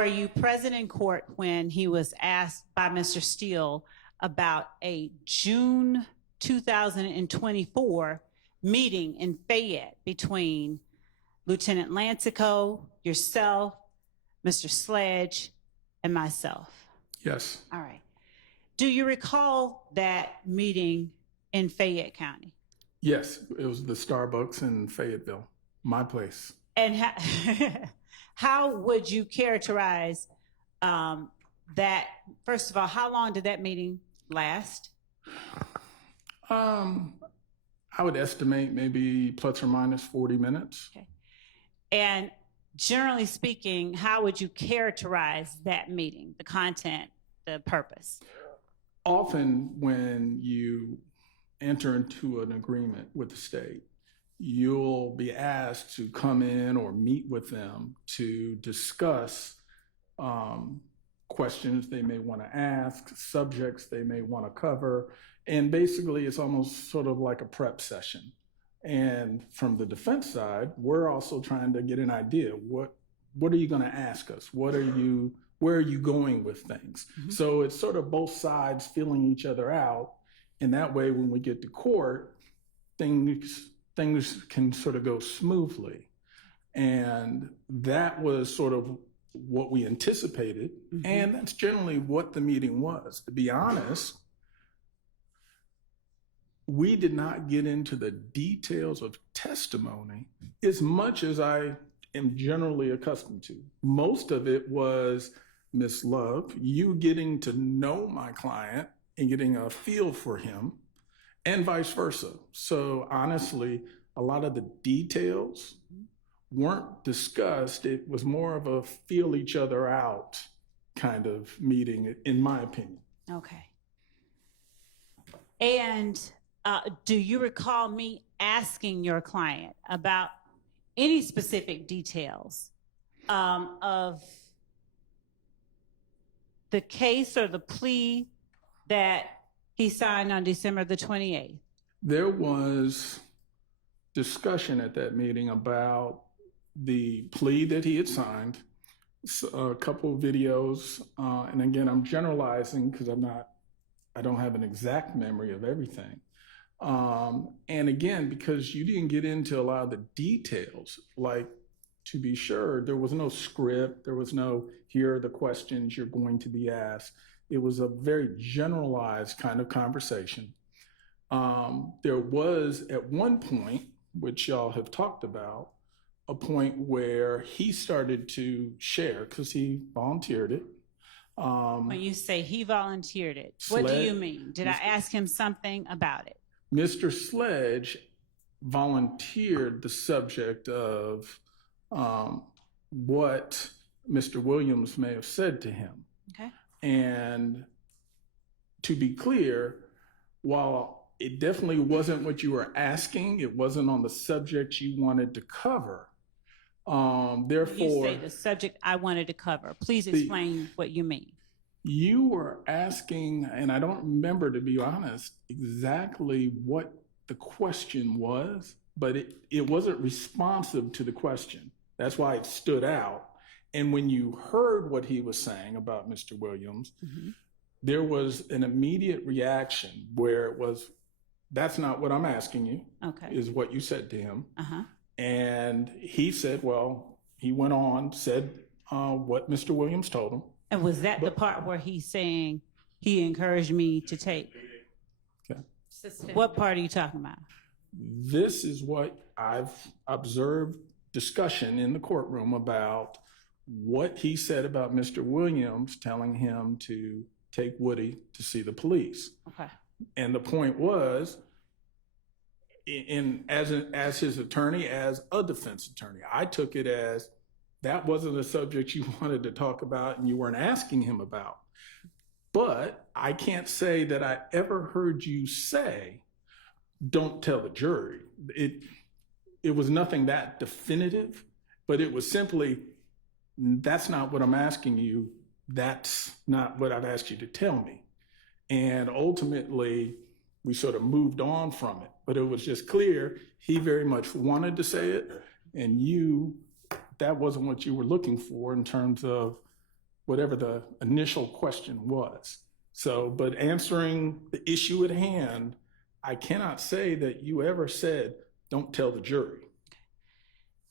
Were you present in court when he was asked by Mr. Steele about a June 2024 meeting in Fayette between Lieutenant Lancico, yourself, Mr. Sledge, and myself? Yes. All right. Do you recall that meeting in Fayette County? Yes, it was the Starbucks in Fayetteville, my place. And how would you characterize that? First of all, how long did that meeting last? I would estimate maybe plus or minus 40 minutes. Okay. And generally speaking, how would you characterize that meeting, the content, the purpose? Often when you enter into an agreement with the state, you'll be asked to come in or meet with them to discuss questions they may want to ask, subjects they may want to cover. And basically, it's almost sort of like a prep session. And from the defense side, we're also trying to get an idea. What are you going to ask us? Where are you going with things? Mm-hmm. So it's sort of both sides feeling each other out. And that way, when we get to court, things can sort of go smoothly. And that was sort of what we anticipated. Mm-hmm. And that's generally what the meeting was. To be honest, we did not get into the details of testimony as much as I am generally accustomed to. Most of it was, Ms. Love, you getting to know my client and getting a feel for him, and vice versa. So honestly, a lot of the details weren't discussed. It was more of a feel each other out kind of meeting, in my opinion. Okay. And do you recall me asking your client about any specific details of the case or the plea that he signed on December the 28th? There was discussion at that meeting about the plea that he had signed, a couple of videos, and again, I'm generalizing because I don't have an exact memory of everything. And again, because you didn't get into a lot of the details, like, to be sure, there was no script, there was no, here are the questions you're going to be asked. It was a very generalized kind of conversation. There was, at one point, which y'all have talked about, a point where he started to share, because he volunteered it. When you say he volunteered it, what do you mean? Did I ask him something about it? Mr. Sledge volunteered the subject of what Mr. Williams may have said to him. Okay. And to be clear, while it definitely wasn't what you were asking, it wasn't on the subject you wanted to cover. Therefore, you say the subject I wanted to cover. Please explain what you mean. You were asking, and I don't remember, to be honest, exactly what the question was, but it wasn't responsive to the question. That's why it stood out. And when you heard what he was saying about Mr. Williams, mm-hmm. there was an immediate reaction where it was, that's not what I'm asking you, okay. is what you said to him. Uh-huh. And he said, well, he went on, said what Mr. Williams told him. And was that the part where he's saying he encouraged me to take? Okay. What part are you talking about? This is what I've observed discussion in the courtroom about what he said about Mr. Williams telling him to take Woody to see the police. Okay. And the point was, as his attorney, as a defense attorney, I took it as that wasn't a subject you wanted to talk about and you weren't asking him about. But I can't say that I ever heard you say, don't tell the jury. It was nothing that definitive, but it was simply, that's not what I'm asking you. That's not what I've asked you to tell me. And ultimately, we sort of moved on from it. But it was just clear he very much wanted to say it, and that wasn't what you were looking for in terms of whatever the initial question was. So, but answering the issue at hand, I cannot say that you ever said, don't tell the jury.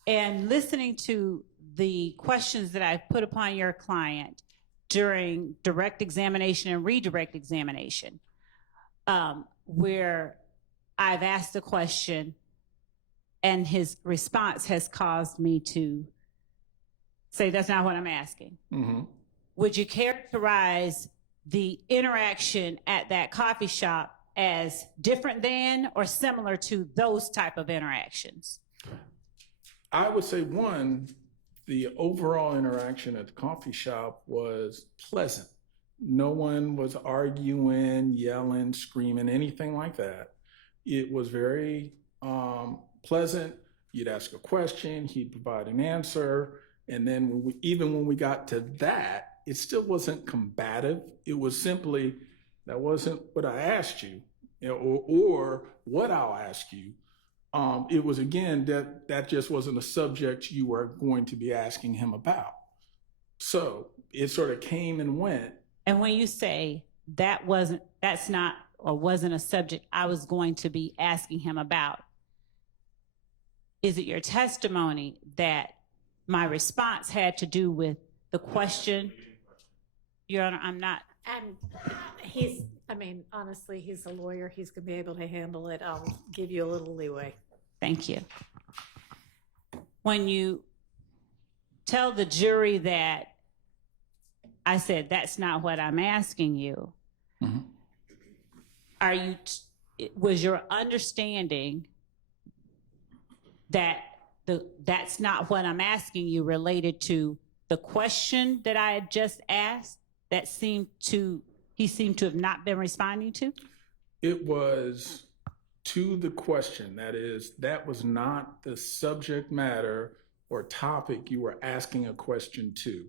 And listening to the questions that I put upon your client during direct examination and redirect examination, where I've asked a question and his response has caused me to say, that's not what I'm asking. Mm-hmm. Would you characterize the interaction at that coffee shop as different than or similar to those type of interactions? I would say, one, the overall interaction at the coffee shop was pleasant. No one was arguing, yelling, screaming, anything like that. It was very pleasant. You'd ask a question, he'd provide an answer. And then even when we got to that, it still wasn't combative. It was simply, that wasn't what I asked you, or what I'll ask you. It was, again, that just wasn't a subject you were going to be asking him about. So it sort of came and went. And when you say that's not or wasn't a subject I was going to be asking him about, is it your testimony that my response had to do with the question? Your Honor, I'm not. Honestly, he's a lawyer. He's going to be able to handle it. I'll give you a little leeway. Thank you. When you tell the jury that I said, that's not what I'm asking you, mm-hmm. Was your understanding that that's not what I'm asking you related to the question that I had just asked that he seemed to have not been responding to? It was to the question. That is, that was not the subject matter or topic you were asking a question to.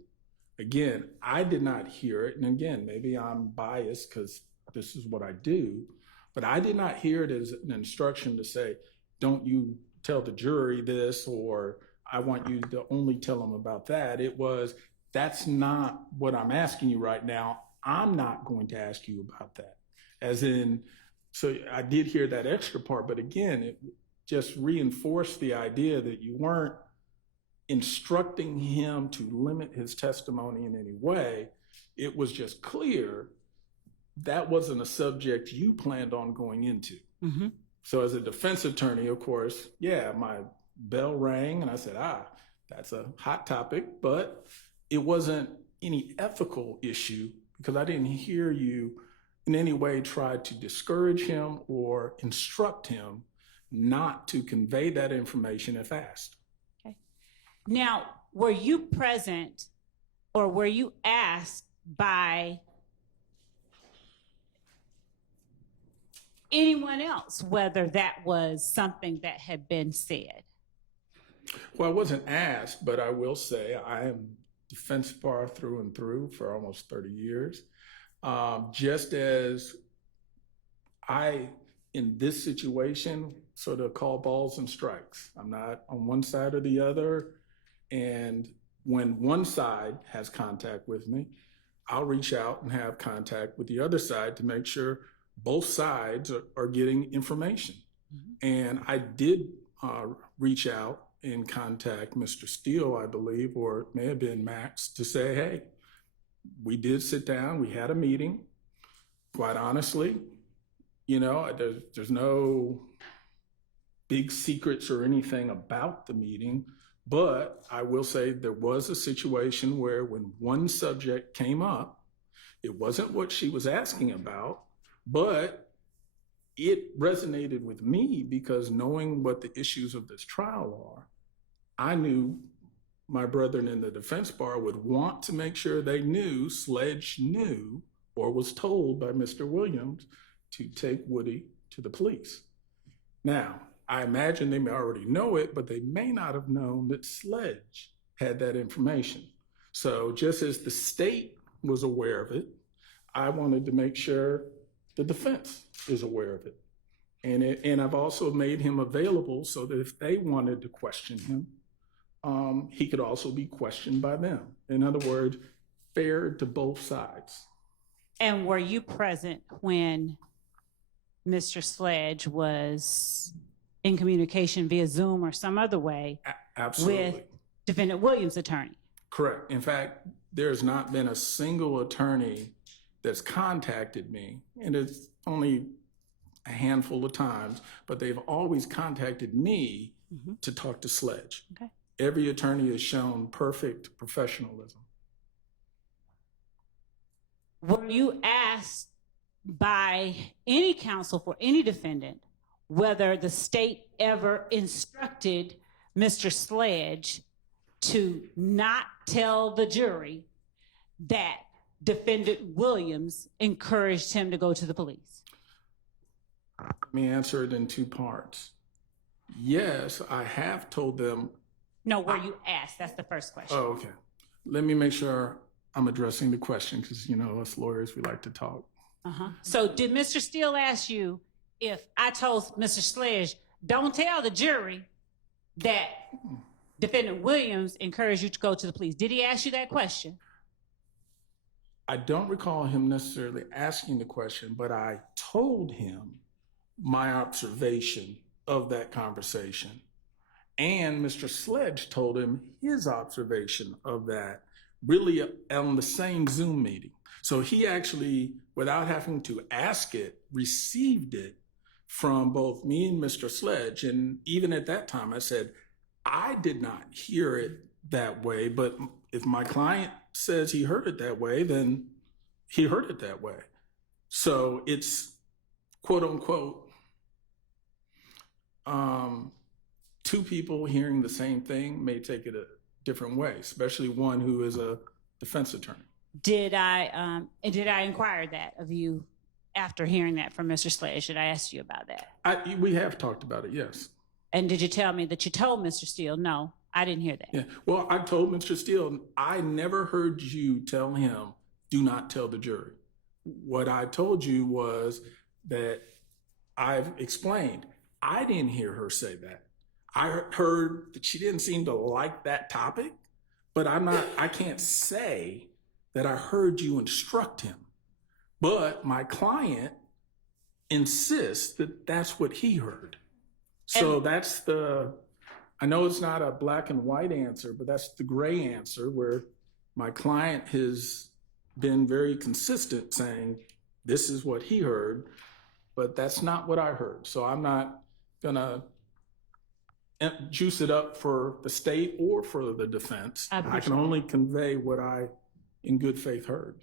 Again, I did not hear it. And again, maybe I'm biased because this is what I do, but I did not hear it as an instruction to say, don't you tell the jury this, or I want you to only tell them about that. It was, that's not what I'm asking you right now. I'm not going to ask you about that. As in, so I did hear that extra part, but again, it just reinforced the idea that you weren't instructing him to limit his testimony in any way. It was just clear that wasn't a subject you planned on going into. Mm-hmm. So as a defense attorney, of course, yeah, my bell rang and I said, that's a hot topic, but it wasn't any ethical issue because I didn't hear you in any way try to discourage him or instruct him not to convey that information if asked. Okay. Now, were you present or were you asked by anyone else whether that was something that had been said? Well, I wasn't asked, but I will say I am defense bar through and through for almost 30 years. Just as I, in this situation, sort of call balls and strikes. I'm not on one side or the other. And when one side has contact with me, I'll reach out and have contact with the other side to make sure both sides are getting information. Mm-hmm. And I did reach out and contact Mr. Steele, I believe, or it may have been Max, to say, hey, we did sit down, we had a meeting. Quite honestly, there's no big secrets or anything about the meeting, but I will say there was a situation where when one subject came up, it wasn't what she was asking about, but it resonated with me because knowing what the issues of this trial are, I knew my brethren in the defense bar would want to make sure they knew, Sledge knew, or was told by Mr. Williams to take Woody to the police. Now, I imagine they may already know it, but they may not have known that Sledge had that information. So just as the state was aware of it, I wanted to make sure the defense is aware of it. And I've also made him available so that if they wanted to question him, he could also be questioned by them. In other words, fair to both sides. And were you present when Mr. Sledge was in communication via Zoom or some other way Absolutely. with Defendant Williams' attorney? Correct. In fact, there's not been a single attorney that's contacted me, and it's only a handful of times, but they've always contacted me to talk to Sledge. Okay. Every attorney has shown perfect professionalism. Were you asked by any counsel for any defendant whether the state ever instructed Mr. Sledge to not tell the jury that Defendant Williams encouraged him to go to the police? Let me answer it in two parts. Yes, I have told them. No, were you asked? That's the first question. Oh, okay. Let me make sure I'm addressing the question because, you know, us lawyers, we like to talk. So did Mr. Steele ask you if I told Mr. Sledge, don't tell the jury that Defendant Williams encouraged you to go to the police? Did he ask you that question? I don't recall him necessarily asking the question, but I told him my observation of that conversation. And Mr. Sledge told him his observation of that, really on the same Zoom meeting. So he actually, without having to ask it, received it from both me and Mr. Sledge. And even at that time, I said, I did not hear it that way, but if my client says he heard it that way, then he heard it that way. So it's quote unquote, two people hearing the same thing may take it a different way, especially one who is a defense attorney. Did I inquire that of you after hearing that from Mr. Sledge? Did I ask you about that? We have talked about it, yes. And did you tell me that you told Mr. Steele? No, I didn't hear that. Yeah. Well, I told Mr. Steele, I never heard you tell him, do not tell the jury. What I told you was that I've explained, I didn't hear her say that. I heard that she didn't seem to like that topic, but I can't say that I heard you instruct him. But my client insists that that's what he heard. So that's I know it's not a black and white answer, but that's the gray answer where my client has been very consistent saying, this is what he heard, but that's not what I heard. So I'm not gonna juice it up for the state or for the defense. I can only convey what I, in good faith, heard.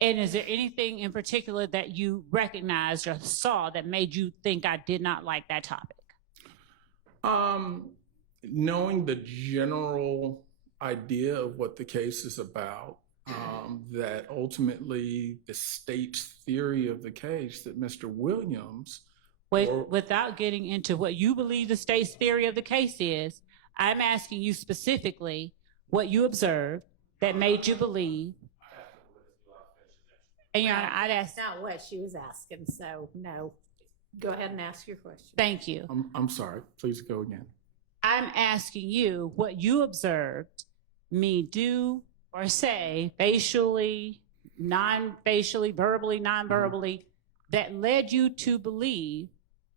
And is there anything in particular that you recognized or saw that made you think I did not like that topic? Knowing the general idea of what the case is about, that ultimately the state's theory of the case that Mr. Williams... Without getting into what you believe the state's theory of the case is, I'm asking you specifically what you observed that made you believe. And Your Honor, I'd ask... That's not what she was asking, so no. Go ahead and ask your question. Thank you. I'm sorry. Please go again. I'm asking you what you observed me do or say, facially, non-facially, verbally, non-verbally, that led you to believe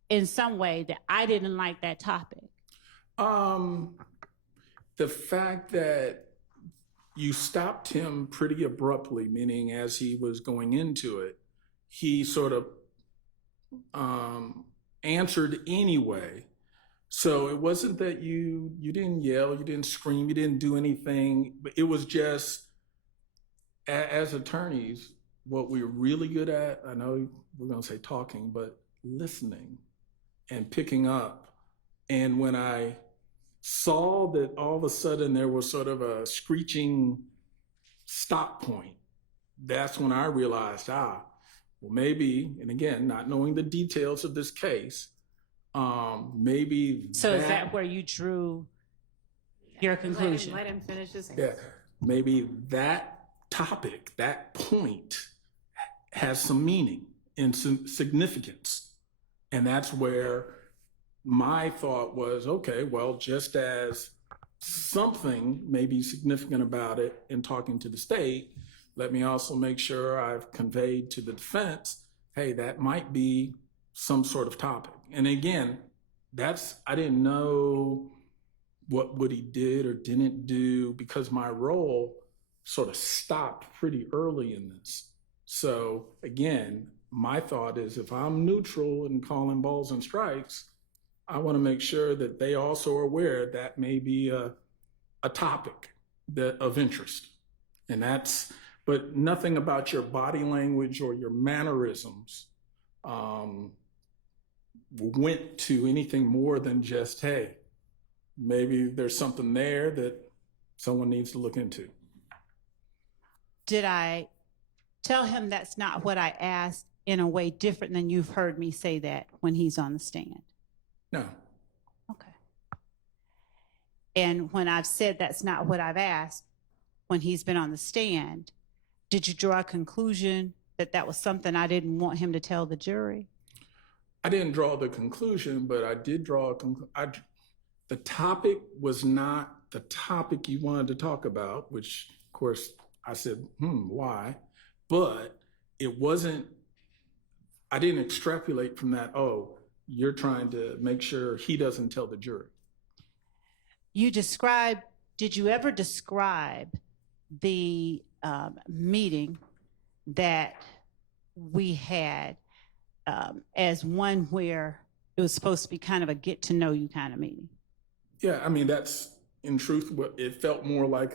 in some way that I didn't like that topic. The fact that you stopped him pretty abruptly, meaning as he was going into it, he sort of answered anyway. So it wasn't that you didn't yell, you didn't scream, you didn't do anything. But it was just, as attorneys, what we're really good at, I know we're going to say talking, but listening and picking up. And when I saw that all of a sudden there was sort of a screeching stop point, that's when I realized, well, maybe, and again, not knowing the details of this case, maybe. So is that where you drew your conclusion? Let him finish his answer. Yeah, maybe that topic, that point has some meaning and some significance. And that's where my thought was, okay, well, just as something may be significant about it in talking to the state, Let me also make sure I've conveyed to the defense, hey, that might be some sort of topic. And again, I didn't know what he did or didn't do because my role sort of stopped pretty early in this. So again, my thought is if I'm neutral and calling balls and strikes, I want to make sure that they also are aware that may be a topic of interest. And but nothing about your body language or your mannerisms went to anything more than just, hey, maybe there's something there that someone needs to look into. Did I tell him that's not what I asked in a way different than you've heard me say that when he's on the stand? No. Okay. And when I've said that's not what I've asked, when he's been on the stand, did you draw a conclusion that that was something I didn't want him to tell the jury? I didn't draw the conclusion, but I did draw a conclusion. The topic was not the topic you wanted to talk about, which, of course, I said, why? But it wasn't, I didn't extrapolate from that, oh, you're trying to make sure he doesn't tell the jury. Did you ever describe the meeting that we had as one where it was supposed to be kind of a get to know you kind of meeting? Yeah, I mean, that's in truth what it felt more like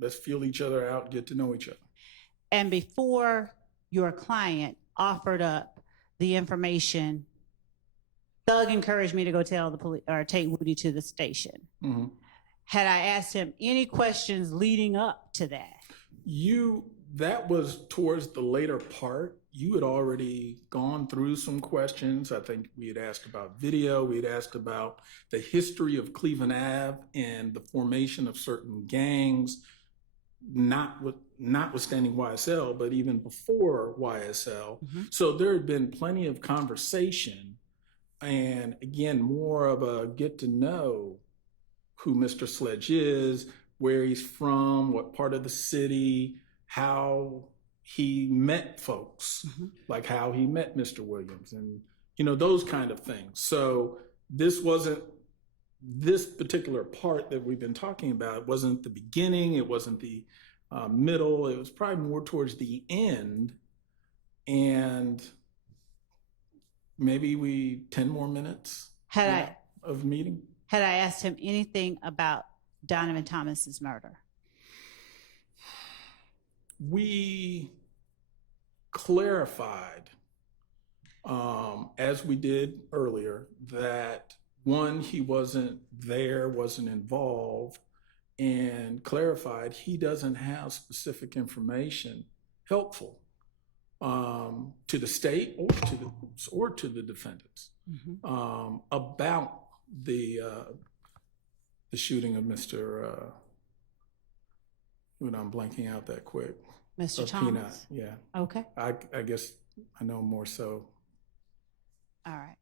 let's feel each other out, get to know each other. And before your client offered up the information, Thug encouraged me to go tell the police or take Woody to the station. Mm-hmm. Had I asked him any questions leading up to that? That was towards the later part. You had already gone through some questions. I think we had asked about video. We had asked about the history of Cleveland Ave and the formation of certain gangs, notwithstanding YSL, but even before YSL. Mm-hmm. So there had been plenty of conversation and, again, more of a get to know who Mr. Sledge is, where he's from, what part of the city, how he met folks, mm-hmm. like how he met Mr. Williams and, those kind of things. So this particular part that we've been talking about wasn't the beginning. It wasn't the middle. It was probably more towards the end. And maybe 10 more minutes of meeting. Had I asked him anything about Donovan Thomas's murder? We clarified, as we did earlier, that one, he wasn't there, wasn't involved, and clarified he doesn't have specific information helpful to the state or to the defendants mm-hmm. About the shooting of Mr. I'm blanking out that quick. Mr. Thomas. Peanut, yeah. Okay. I guess I know more so. All right.